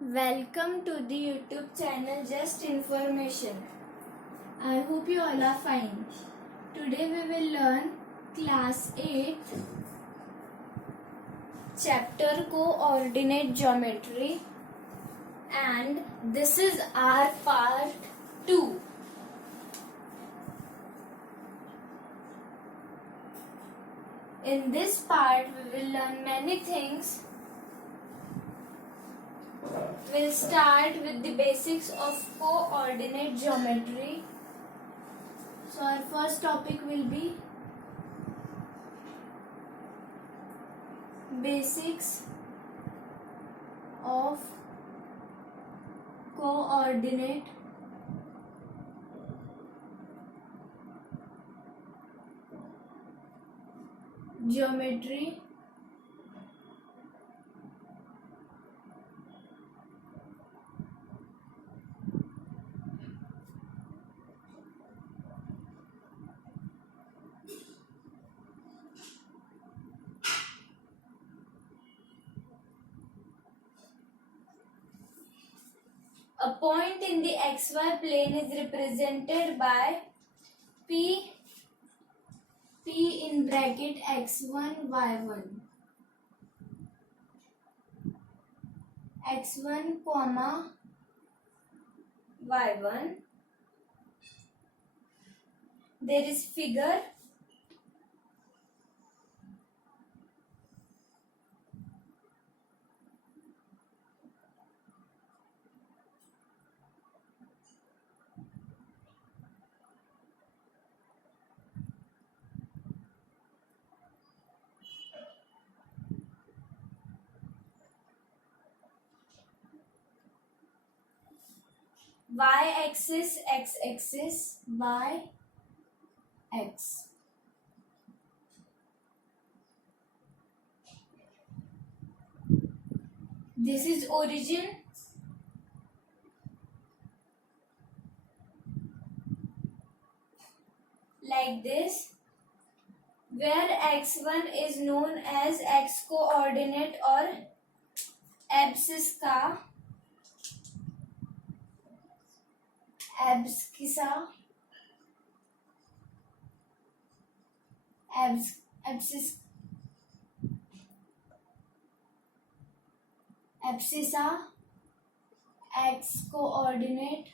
Welcome to the YouTube channel Just Information. I hope you all are fine. Today we will learn Class 8 Chapter Coordinate Geometry, and this is our part 2. In this part we will learn many things. We'll start with the basics of coordinate geometry. So our first topic will be basics of coordinate geometry. A point in the xy plane is represented by P in bracket x1 y1 x1 comma y1. There is figure y-axis, x-axis, y, x. This is origin. Like this, where x1 is known as x coordinate or abscissa, abscissa, x coordinate,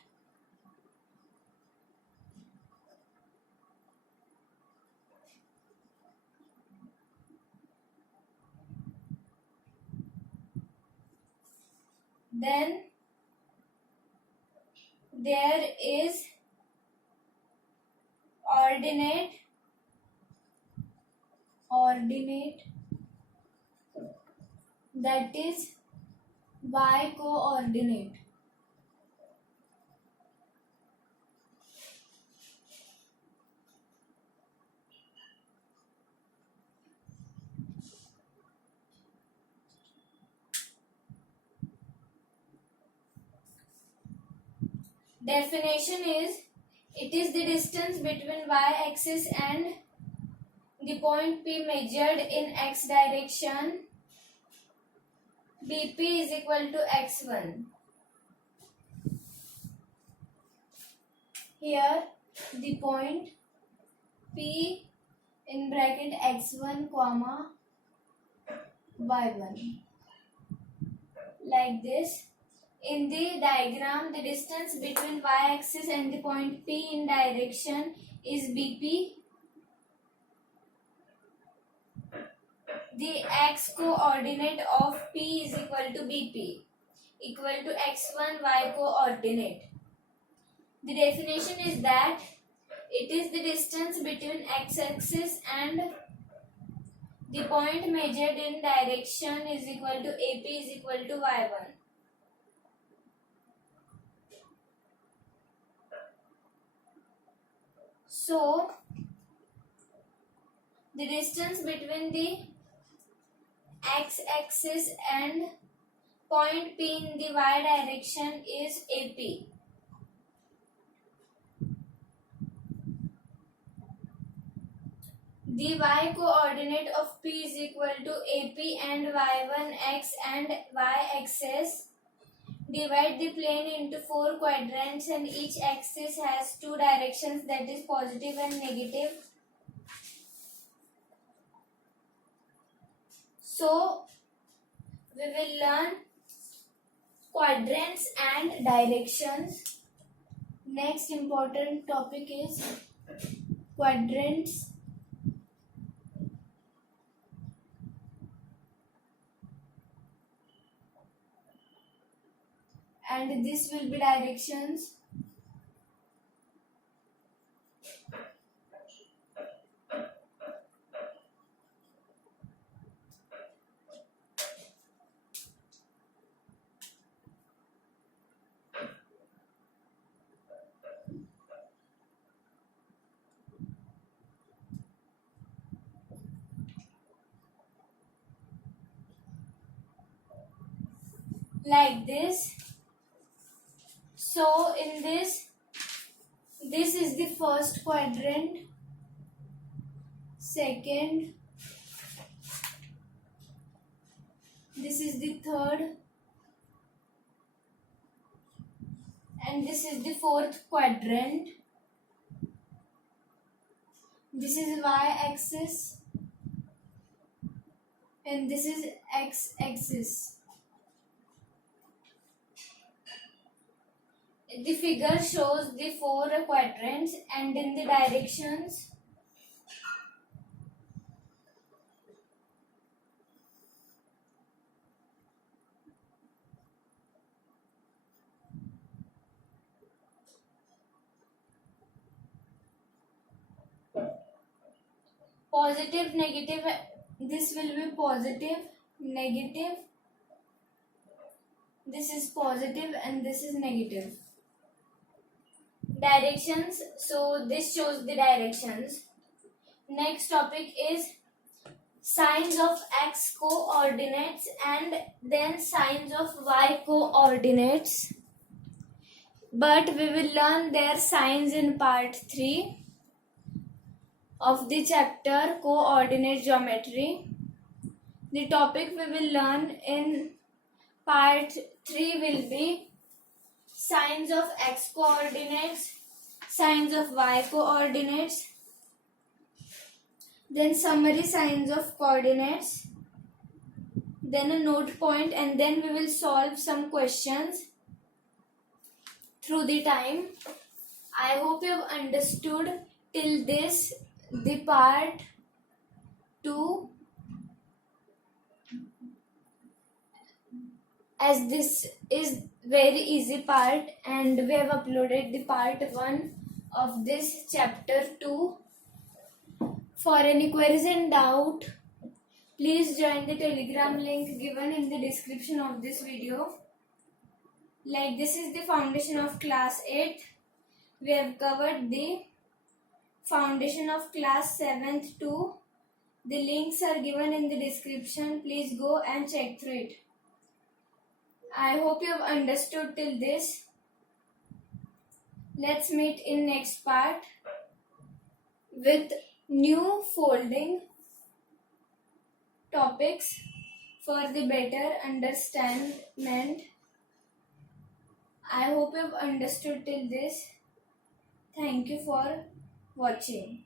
then there is ordinate, that is y coordinate. Definition is, it is the distance between y-axis and the point P measured in x direction. BP is equal to x1. Here the point P in bracket x1 comma y1. Like this. In the diagram, the distance between y-axis and the point P in direction is BP. The x coordinate of P is equal to BP, equal to x1 y coordinate. The definition is that it is the distance between x-axis and the point measured in direction is equal to AP is equal to y1. So, the distance between the x-axis and point P in the y direction is AP. The y coordinate of P is equal to AP and y1 x and y axis Divide the plane into 4 quadrants and each axis has 2 directions, that is positive and negative. So we will learn quadrants and directions. Next important topic is quadrants. And this will be directions. Like this. So in this is the first quadrant, second, this is the third, and this is the fourth quadrant. This is y-axis and this is x-axis. The figure shows the 4 quadrants and in the directions. Positive, negative, this will be positive, negative, this is positive and this is negative. Directions, so this shows the directions. Next topic is signs of x coordinates and then signs of y coordinates. But we will learn their signs in part 3 of the chapter coordinate geometry. The topic we will learn in part 3 will be signs of x coordinates, signs of y coordinates, then summary signs of coordinates, then a note point, and then we will solve some questions through the time. I hope you have understood till this the part 2, as this is very easy part and we have uploaded the part 1 of this chapter 2. For any queries and doubt, please join the Telegram link given in the description of this video. Like this is the foundation of class 8. We have covered the foundation of class 7th too. The links are given in the description. Please go and check through it. I hope you have understood till this. Let's meet in next part with new folding topics for the better understanding. I hope you have understood till this. Thank you for watching.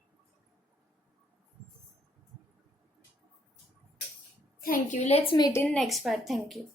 Thank you. Let's meet in next part. Thank you.